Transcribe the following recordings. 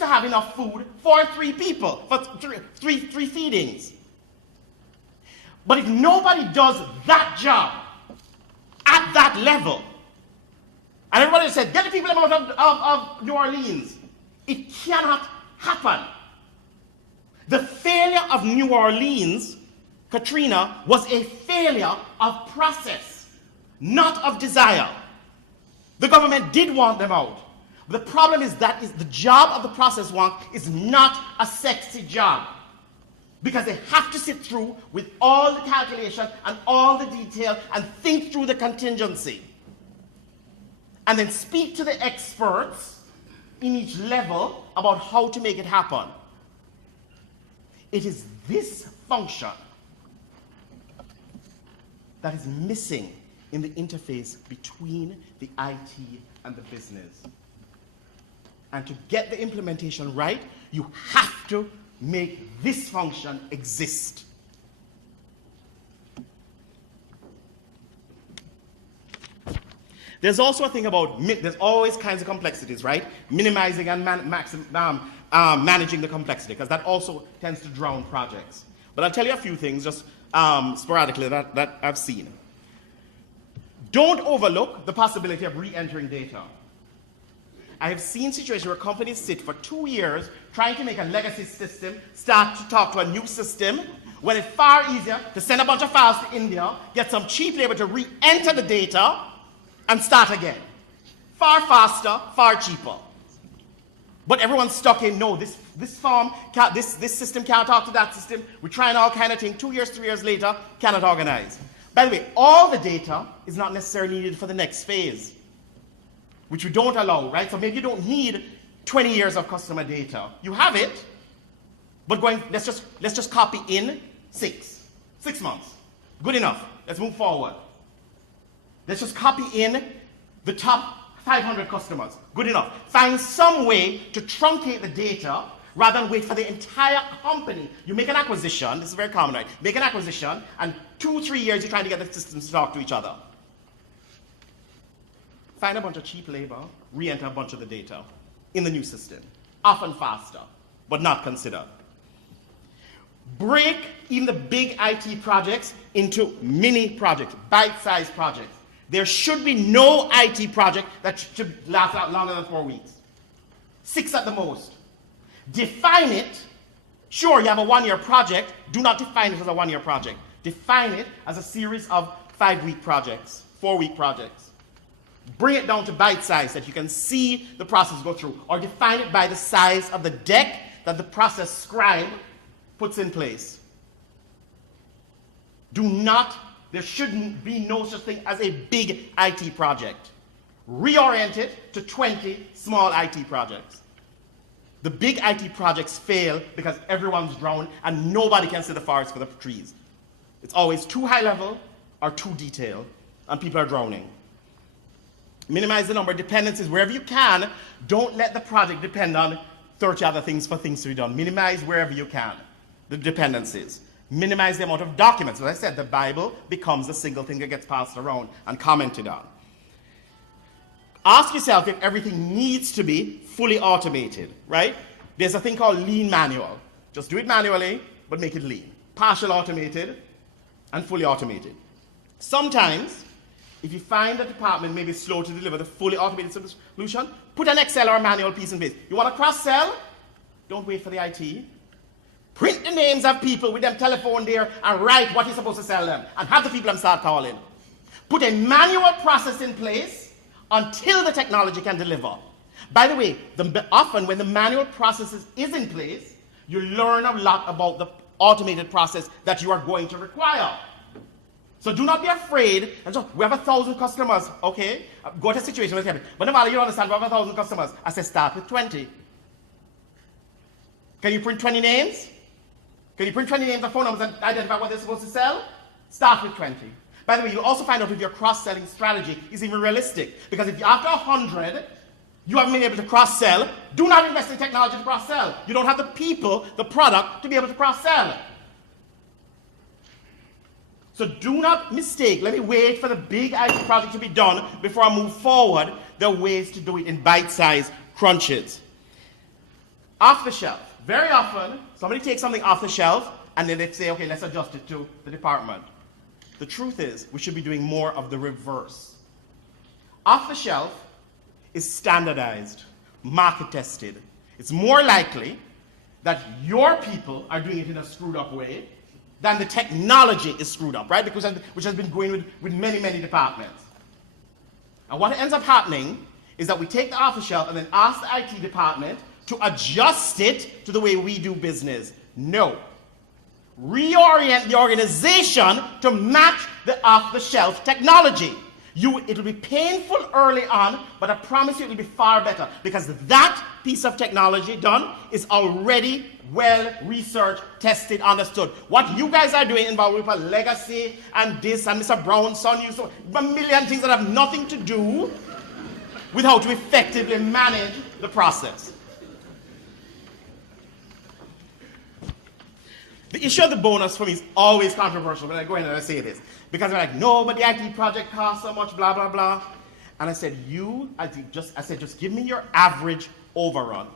to have enough food for 3 people, for three feedings. But if nobody does that job at that level, and everybody said, get the people out of New Orleans, it cannot happen. The failure of New Orleans, Katrina, was a failure of process, not of desire. The government did want them out. The problem is that the job of the process one is not a sexy job, because they have to sit through with all the calculation and all the detail and think through the contingency. And then speak to the experts in each level about how to make it happen. It is this function that is missing in the interface between the IT and the business. And to get the implementation right, you have to make this function exist. There's also a thing about, there's always kinds of complexities, right? Minimizing and managing the complexity, because that also tends to drown projects. But I'll tell you a few things just sporadically that I've seen. Don't overlook the possibility of re-entering data. I have seen situations where companies sit for 2 years trying to make a legacy system start to talk to a new system, when it's far easier to send a bunch of files to India, get some cheap labor to re-enter the data, and start again. Far faster, far cheaper. But everyone's stuck in, no, this system can't talk to that system. We're trying all kind of things. 2 years, 3 years later, cannot organize. By the way, all the data is not necessarily needed for the next phase, which we don't allow, right? So maybe you don't need 20 years of customer data. You have it, but let's just copy in 6 months. Good enough. Let's move forward. Let's just copy in the top 500 customers. Good enough. Find some way to truncate the data rather than wait for the entire company. You make an acquisition. This is very common, right? Make an acquisition, and 2-3 years you're trying to get the systems to talk to each other. Find a bunch of cheap labor, re-enter a bunch of the data in the new system. Often faster, but not considered. Break even the big IT projects into mini projects, bite-sized projects. There should be no IT project that should last out longer than 4 weeks. 6 at the most. Define it. Sure, you have a 1-year project. Do not define it as a 1-year project. Define it as a series of 5-week projects, 4-week projects. Bring it down to bite size that you can see the process go through, or define it by the size of the deck that the process scribe puts in place. There shouldn't be no such thing as a big IT project. Reorient it to 20 small IT projects. The big IT projects fail because everyone's drowned and nobody can see the forest for the trees. It's always too high level or too detailed, and people are drowning. Minimize the number of dependencies wherever you can. Don't let the project depend on 30 other things for things to be done. Minimize wherever you can the dependencies. Minimize the amount of documents. As I said, the Bible becomes a single thing that gets passed around and commented on. Ask yourself if everything needs to be fully automated, right? There's a thing called lean manual. Just do it manually, but make it lean. Partial automated and fully automated. Sometimes, if you find the department may be slow to deliver the fully automated solution, put an Excel or a manual piece in place. You want to cross-sell? Don't wait for the IT. Print the names of people with them telephone there and write what you're supposed to sell them and have the people start calling. Put a manual process in place until the technology can deliver. By the way, often when the manual process is in place, you learn a lot about the automated process that you are going to require. So do not be afraid. And so we have 1,000 customers, okay? Go to a situation with him. But no matter, you don't understand, we have 1,000 customers. I say start with 20. Can you print 20 names? Can you print 20 names and phone numbers and identify what they're supposed to sell? Start with 20. By the way, you'll also find out if your cross-selling strategy is even realistic. Because if after 100, you haven't been able to cross-sell, do not invest in technology to cross-sell. You don't have the people, the product, to be able to cross-sell. So do not mistake, let me wait for the big IT project to be done before I move forward. There are ways to do it in bite-sized crunches. Off the shelf. Very often, somebody takes something off the shelf and then they say, okay, let's adjust it to the department. The truth is, we should be doing more of the reverse. Off the shelf is standardized, market tested. It's more likely that your people are doing it in a screwed up way than the technology is screwed up, right? Because which has been going with many, many departments. And what ends up happening is that we take the off the shelf and then ask the IT department to adjust it to the way we do business. No. Reorient the organization to match the off-the-shelf technology. It'll be painful early on, but I promise you it'll be far better because that piece of technology done is already well researched, tested, understood. What you guys are doing involved with a legacy and this and Mr. Brown's son used a million things that have nothing to do with how to effectively manage the process. The issue of the bonus for me is always controversial when I go in and I say this. Because they're like, no, but the IT project costs so much, blah, blah, blah. And I said, just give me your average overrun.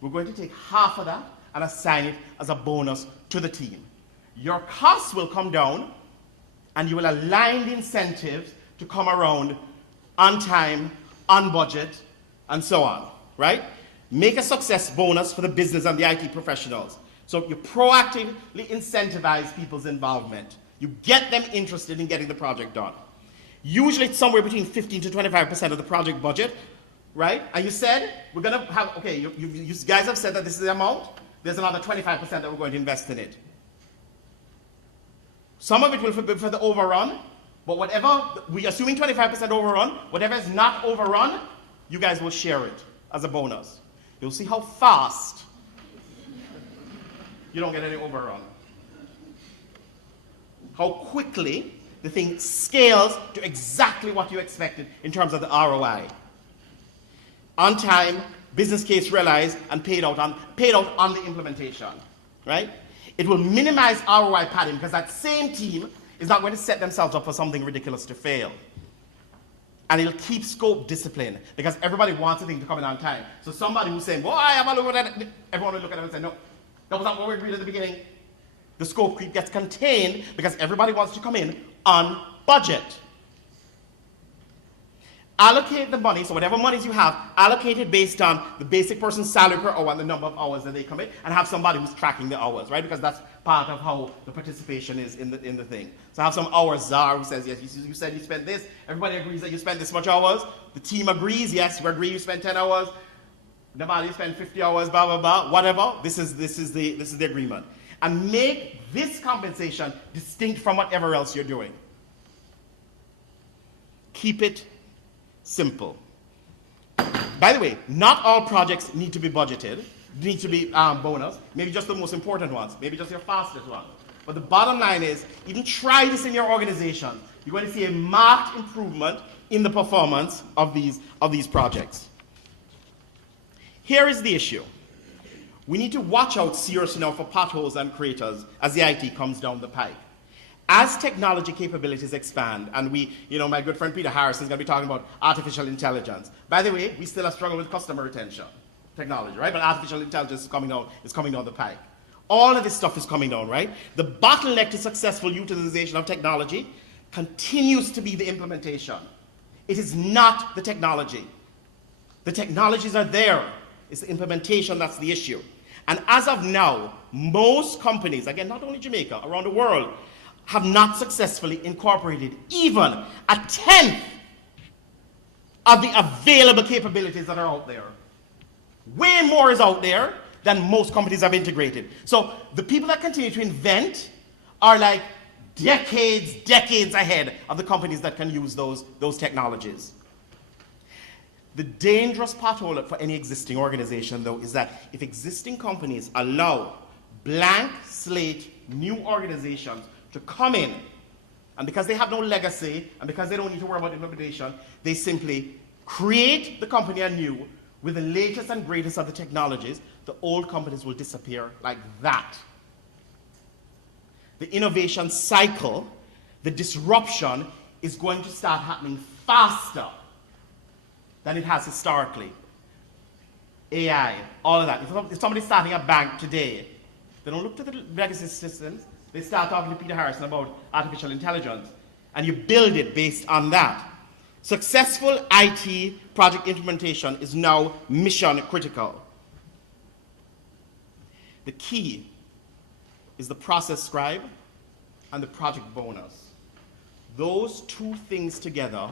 We're going to take half of that and assign it as a bonus to the team. Your costs will come down and you will align the incentives to come around on time, on budget, and so on, right? Make a success bonus for the business and the IT professionals. So you proactively incentivize people's involvement. You get them interested in getting the project done. Usually it's somewhere between 15 to 25% of the project budget, right? And you said, we're going to have, okay, you guys have said that this is the amount. There's another 25% that we're going to invest in it. Some of it will be for the overrun, but whatever, we're assuming 25% overrun, whatever is not overrun, you guys will share it as a bonus. You'll see how fast you don't get any overrun. How quickly the thing scales to exactly what you expected in terms of the ROI. On time, business case realized, and paid out on the implementation, right? It will minimize ROI padding because that same team is not going to set themselves up for something ridiculous to fail. And it'll keep scope discipline because everybody wants a thing to come in on time. So somebody who's saying, well, I have a look at that, everyone will look at them and say, no, that was not what we agreed at the beginning. The scope creep gets contained because everybody wants to come in on budget. Allocate the money, so whatever monies you have, allocate it based on the basic person's salary per hour and the number of hours that they commit, and have somebody who's tracking the hours, right? Because that's part of how the participation is in the thing. So have some hours czar who says, yes, you said you spent this, everybody agrees that you spent this much hours, the team agrees, yes, you agree you spent 10 hours, nobody spent 50 hours, blah, blah, blah, whatever, this is the agreement. And make this compensation distinct from whatever else you're doing. Keep it simple. By the way, not all projects need to be budgeted, need to be bonus, maybe just the most important ones, maybe just your fastest ones. But the bottom line is, even try this in your organization. You're going to see a marked improvement in the performance of these projects. Here is the issue. We need to watch out seriously now for potholes and craters as the IT comes down the pipe. As technology capabilities expand, and my good friend Peter Harrison is going to be talking about artificial intelligence. By the way, we still have struggled with customer retention technology, right? But artificial intelligence is coming down the pipe. All of this stuff is coming down, right? The bottleneck to successful utilization of technology continues to be the implementation. It is not the technology. The technologies are there. It's the implementation that's the issue. And as of now, most companies, again, not only Jamaica, around the world, have not successfully incorporated even a tenth of the available capabilities that are out there. Way more is out there than most companies have integrated. So the people that continue to invent are like decades ahead of the companies that can use those technologies. The dangerous pothole for any existing organization, though, is that if existing companies allow blank slate new organizations to come in, and because they have no legacy, and because they don't need to worry about implementation, they simply create the company anew with the latest and greatest of the technologies, the old companies will disappear like that. The innovation cycle, the disruption, is going to start happening faster than it has historically. AI, all of that. If somebody's starting a bank today, they don't look to the legacy systems. They start talking to Peter Harrison about artificial intelligence, and you build it based on that. Successful IT project implementation is now mission critical. The key is the process scribe and the project bonus. Those two things together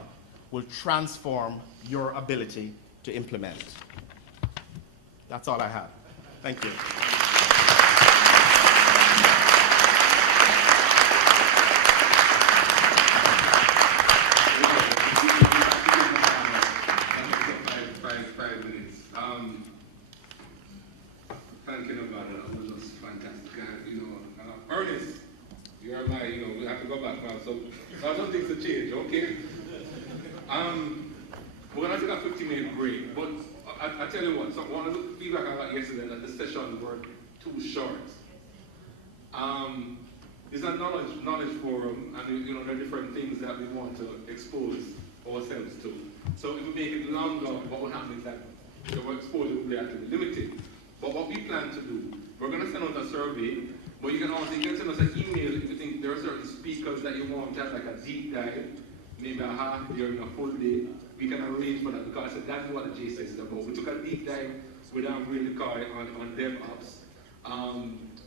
will transform your ability to implement. That's all I have. Thank you. Five minutes. Thinking about it, it was just fantastic. Ernest, you are my, we have to go back now, so some things to change, okay? We're going to take a 15-minute break, but I tell you what, so one of the feedback I got yesterday that the sessions were too short. It's a knowledge forum, and there are different things that we want to expose ourselves to. So if we make it longer, what will happen is that the exposure will be actually limited. But what we plan to do, we're going to send out a survey, but you can send us an email if you think there are certain speakers that you want to have like a deep dive, maybe a half day or a full day. We can arrange for that because that's what the JCS is about. We took a deep dive with Will Kai on DevOps,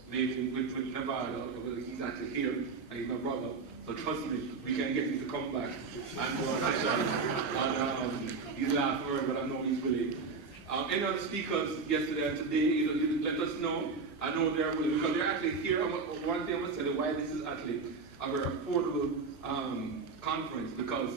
maybe with Nevada, he's actually here, and he's my brother. So trust me, we can get him to come back and do a session on his last word, but I know he's willing. Any other speakers yesterday and today, let us know. I know they're willing, because they're actually here. One thing I must say, why this is actually a very affordable conference, because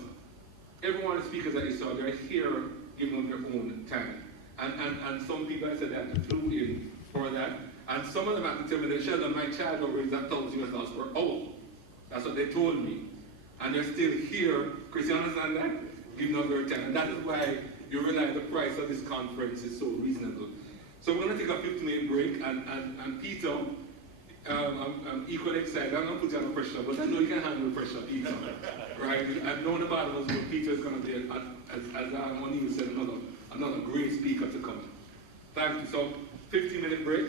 every one of the speakers that you saw, they're here giving up their own time. And some people, I said, they had to flew in for that. And some of them had to tell me, Sheldon, my charge over is $1,000 per hour. That's what they told me. And they're still here. Chris, you understand that? Giving up their time. And that is why you realize the price of this conference is so reasonable. So we're going to take a 15-minute break. And Peter, I'm equally excited. I'm going to put you under pressure, but I know you can handle the pressure, Peter. Right? I've known about it, but Peter is going to be, as Monique said, another great speaker to come. Thank you. So 15-minute break.